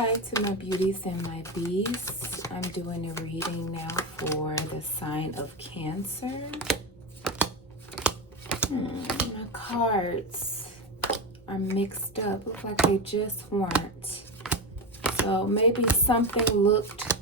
Hi to my beauties and my beasts. I'm doing a reading now for the sign of Cancer. My cards are mixed up. Look like they just weren't. So maybe something looked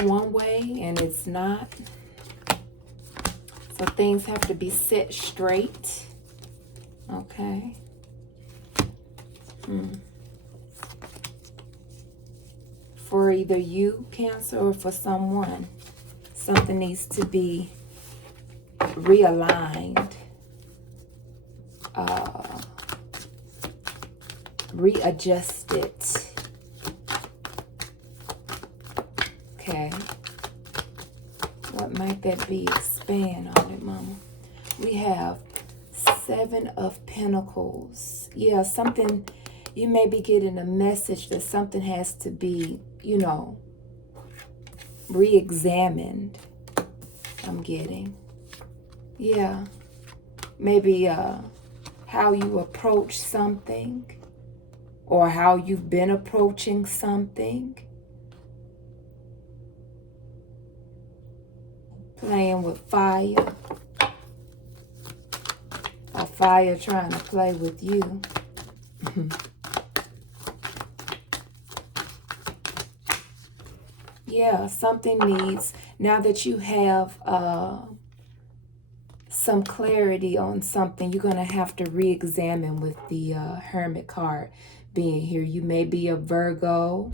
one way and it's not. So things have to be set straight. Okay. For either you, Cancer, or for someone, something needs to be realigned, readjusted. Okay. What might that be? Expand on it, Mama. We have 7 of Pentacles. Yeah, something, you may be getting a message that something has to be, you know, re-examined. I'm getting. Yeah. Maybe how you approach something or how you've been approaching something. Playing with fire. Or fire trying to play with you. Yeah, something needs, now that you have some clarity on something, you're going to have to re-examine with the Hermit card being here. You may be a Virgo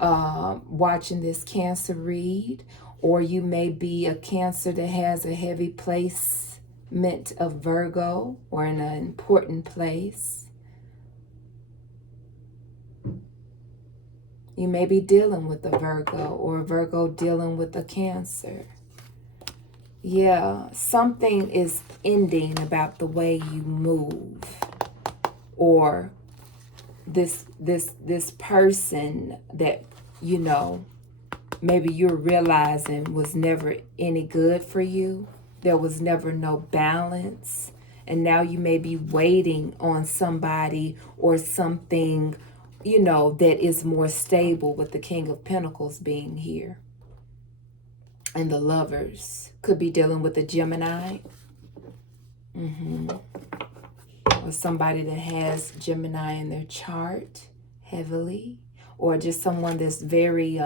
watching this Cancer read, or you may be a Cancer that has a heavy placement of Virgo or in an important place. You may be dealing with a Virgo or a Virgo dealing with a Cancer. Yeah, something is ending about the way you move, or this person that, you know, maybe you're realizing was never any good for you. There was never no balance, and now you may be waiting on somebody or something, you know, that is more stable, with the King of Pentacles being here. And the Lovers could be dealing with a Gemini. Or somebody that has Gemini in their chart heavily. Or just someone that's very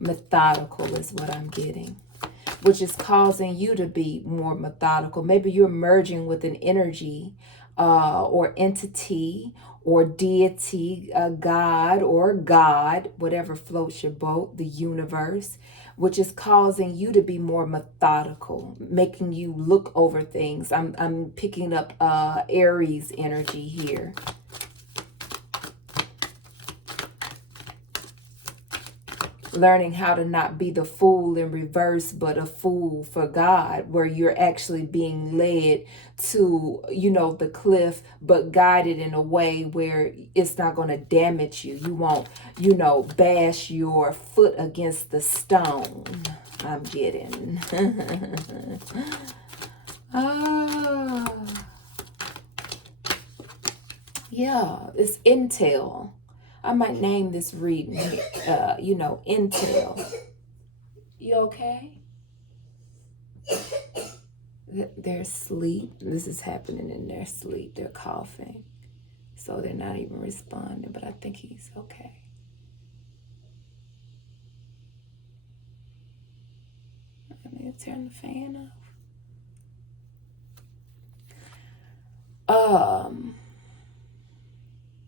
methodical is what I'm getting. Which is causing you to be more methodical. Maybe you're merging with an energy or entity or deity, God or God, whatever floats your boat, the universe, which is causing you to be more methodical, making you look over things. I'm picking up Aries energy here. Learning how to not be the fool in reverse, but a fool for God, where you're actually being led to, you know, the cliff, but guided in a way where it's not going to damage you. You won't, you know, bash your foot against the stone. I'm getting. Yeah, it's intel. I might name this reading, you know, intel. You okay? They're asleep. This is happening in their sleep. They're coughing. So they're not even responding, but I think he's okay. I need to turn the fan off.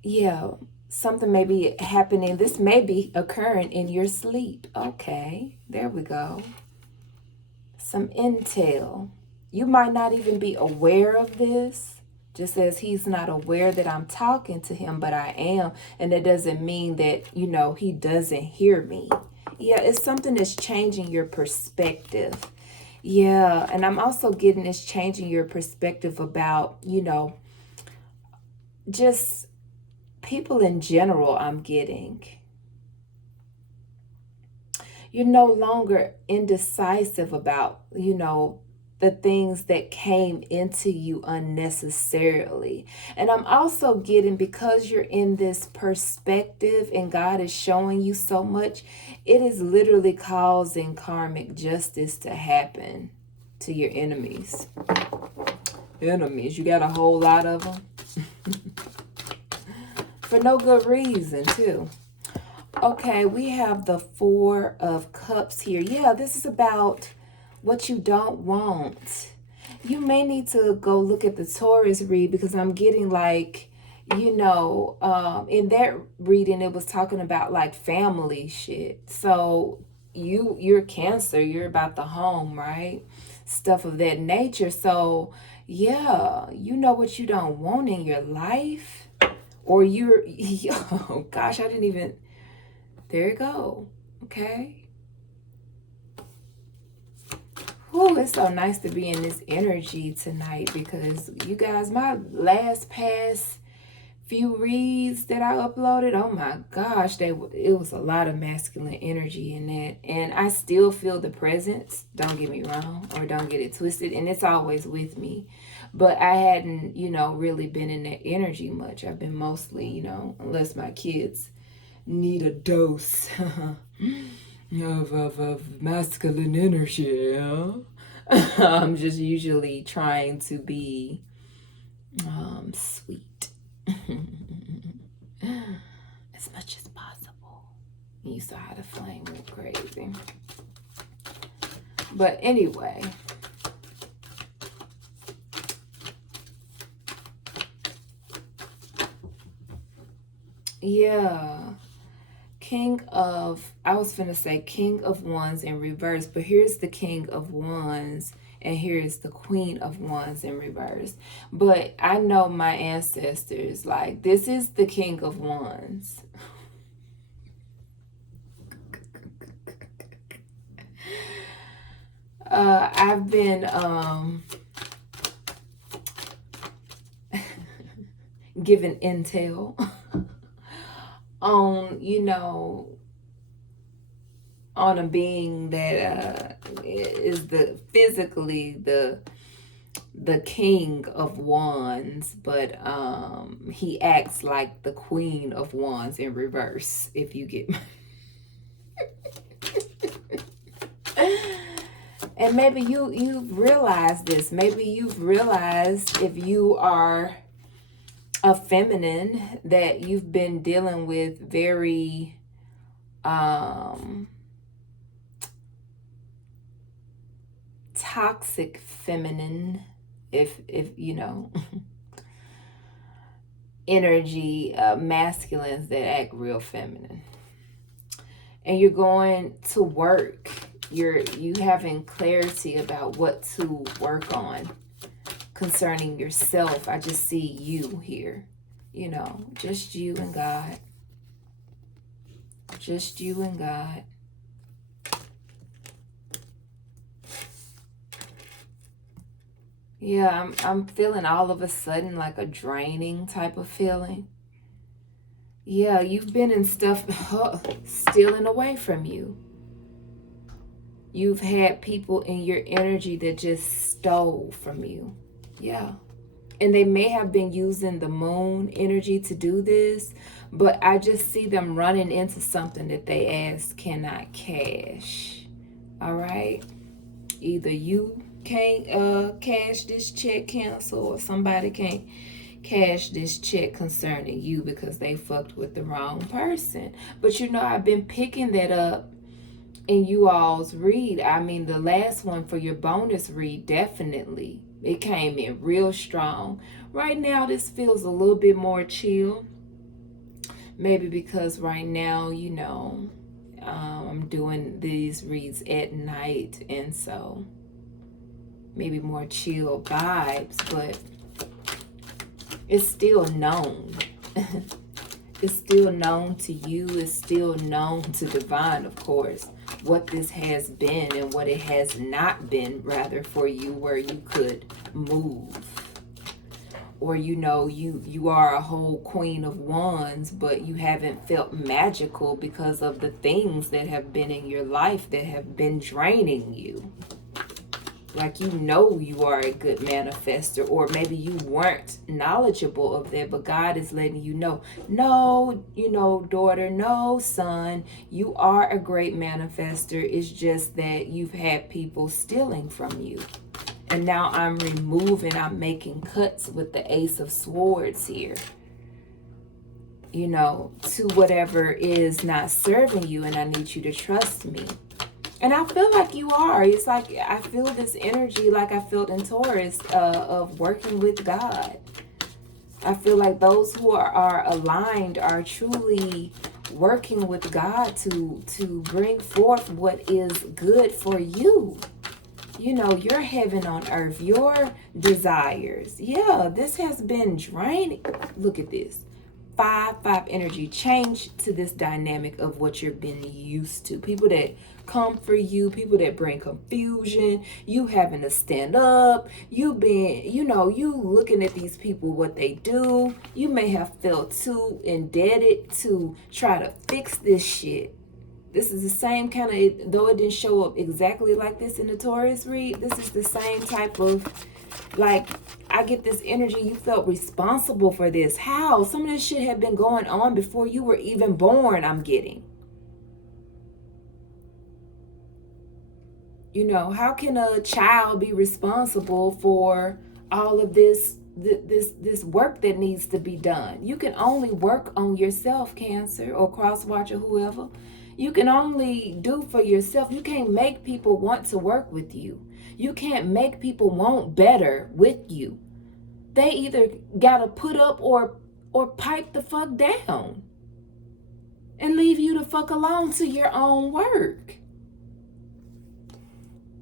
Yeah. Something may be happening. This may be occurring in your sleep. Okay, there we go. Some intel. You might not even be aware of this, just as he's not aware that I'm talking to him, but I am. And it doesn't mean that, you know, he doesn't hear me. Yeah, it's something that's changing your perspective. Yeah, and I'm also getting it's changing your perspective about, you know, just people in general. I'm getting you're no longer indecisive about, you know, the things that came into you unnecessarily. And I'm also getting, because you're in this perspective and God is showing you so much, it is literally causing karmic justice to happen to your enemies. Enemies, you got a whole lot of them. For no good reason, too. Okay, we have the Four of Cups here. Yeah, this is about what you don't want. You may need to go look at the Taurus read, because I'm getting like, you know, in that reading it was talking about like family shit. So you're Cancer, you're about the home, right? Stuff of that nature. So yeah, you know what you don't want in your life, or you're oh gosh, I didn't even, there you go. Okay. Oh, it's so nice to be in this energy tonight, because you guys, my past few reads that I uploaded, oh my gosh, it was a lot of masculine energy in that. And I still feel the presence, don't get me wrong, or don't get it twisted, and it's always with me. But I hadn't, you know, really been in that energy much. I've been mostly, you know, unless my kids need a dose of masculine energy, yeah? I'm just usually trying to be sweet as much as possible. You saw how the flame went crazy. But anyway, yeah. I was finna say King of Wands in reverse, but here's the King of Wands and here's the Queen of Wands in reverse. But I know my ancestors, like, this is the King of Wands. I've been given intel on, you know, on a being that is physically the King of Wands, but he acts like the Queen of Wands in reverse, if you get and maybe you've realized this. Maybe you've realized, if you are a feminine, that you've been dealing with very toxic feminine, if you know, energy, masculines that act real feminine. And you're going to work. You having clarity about what to work on concerning yourself. I just see you here, you know, just you and God. Just you and God. Yeah, I'm feeling all of a sudden like a draining type of feeling. Yeah, you've been in stuff stealing away from you. You've had people in your energy that just stole from you. Yeah. And they may have been using the moon energy to do this, but I just see them running into something that they ass cannot cash. All right? Either you can't cash this check, cancel, or somebody can't cash this check concerning you because they fucked with the wrong person. But you know, I've been picking that up in you all's read. I mean, the last one for your bonus read, definitely. It came in real strong. Right now, this feels a little bit more chill. Maybe because right now, you know, I'm doing these reads at night, and so maybe more chill vibes, but it's still known. It's still known to you. It's still known to divine, of course, what this has been and what it has not been, rather, for you, where you could move. Or, you know, you are a whole Queen of Wands, but you haven't felt magical because of the things that have been in your life that have been draining you. Like, you know you are a good manifester, or maybe you weren't knowledgeable of that, but God is letting you know, no, you know, daughter, no, son, you are a great manifester. It's just that you've had people stealing from you. And now I'm making cuts with the Ace of Swords here, you know, to whatever is not serving you, and I need you to trust me. And I feel like you are. It's like I feel this energy like I felt in Taurus of working with God. I feel like those who are aligned are truly working with God to bring forth what is good for you. You know, your heaven on earth, your desires. Yeah, this has been draining. Look at this. 5-5 energy. Change to this dynamic of what you've been used to. People that come for you, people that bring confusion, you having to stand up, you being, you know, you looking at these people, what they do. You may have felt too indebted to try to fix this shit. This is the same kind of, though it didn't show up exactly like this in the Taurus read, this is the same type of, like, I get this energy, you felt responsible for this. How? Some of this shit had been going on before you were even born, I'm getting. You know, how can a child be responsible for all of this work that needs to be done? You can only work on yourself, Cancer or cross watcher, whoever. You can only do for yourself. You can't make people want to work with you. You can't make people want better with you. They either gotta put up or pipe the fuck down and leave you the fuck alone to your own work.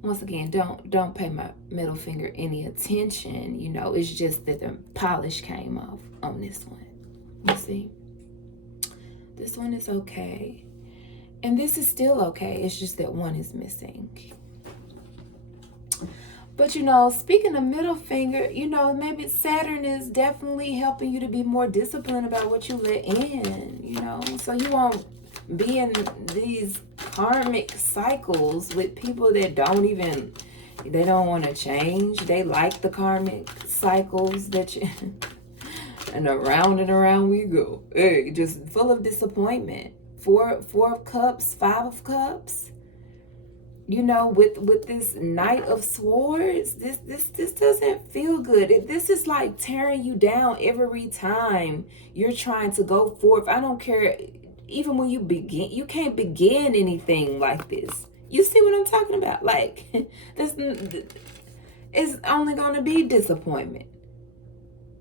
Once again, don't pay my middle finger any attention. You know, it's just that the polish came off on this one. You see? This one is okay. And this is still okay. It's just that one is missing. But, you know, speaking of middle finger, you know, maybe Saturn is definitely helping you to be more disciplined about what you let in, you know. So you won't be in these karmic cycles with people that they don't want to change. They like the karmic cycles that you... and around we go. Hey, just full of disappointment. Four of Cups, 5 of Cups. You know, with this Knight of Swords, this doesn't feel good. This is like tearing you down every time you're trying to go forth. I don't care. Even when you begin, you can't begin anything like this. You see what I'm talking about? Like, this is only going to be disappointment.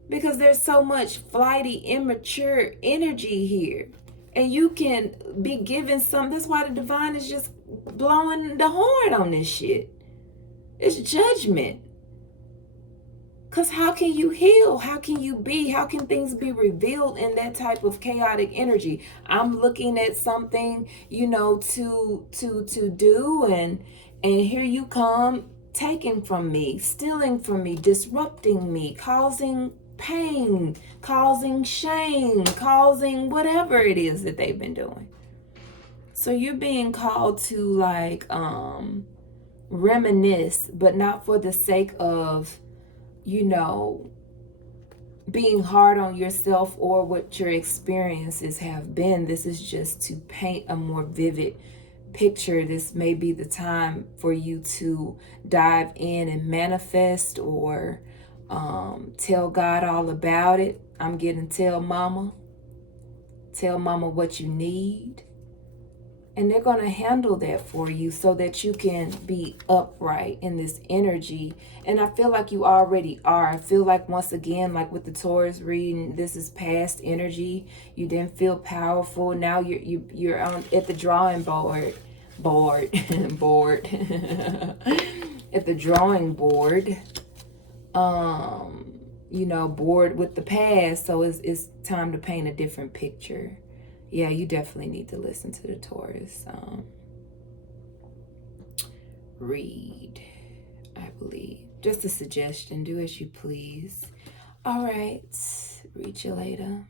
Because there's so much flighty, immature energy here. And you can be given some. That's why the divine is just blowing the horn on this shit. It's judgment. Because how can you heal? How can you be? How can things be revealed in that type of chaotic energy? I'm looking at something, you know, to do. And here you come, taking from me, stealing from me, disrupting me, causing pain, causing shame, causing whatever it is that they've been doing. So you're being called to, like, reminisce, but not for the sake of, you know, being hard on yourself or what your experiences have been. This is just to paint a more vivid picture. This may be the time for you to dive in and manifest, or tell God all about it. I'm getting tell mama what you need, and they're going to handle that for you so that you can be upright in this energy. And I feel like you already are. I feel like, once again, like with the Taurus reading, this is past energy. You didn't feel powerful. Now you're on at the drawing board at the drawing board. You know, bored with the past. So it's time to paint a different picture. Yeah, you definitely need to listen to the Taurus read, I believe. Just a suggestion. Do as you please. All right. Read you later.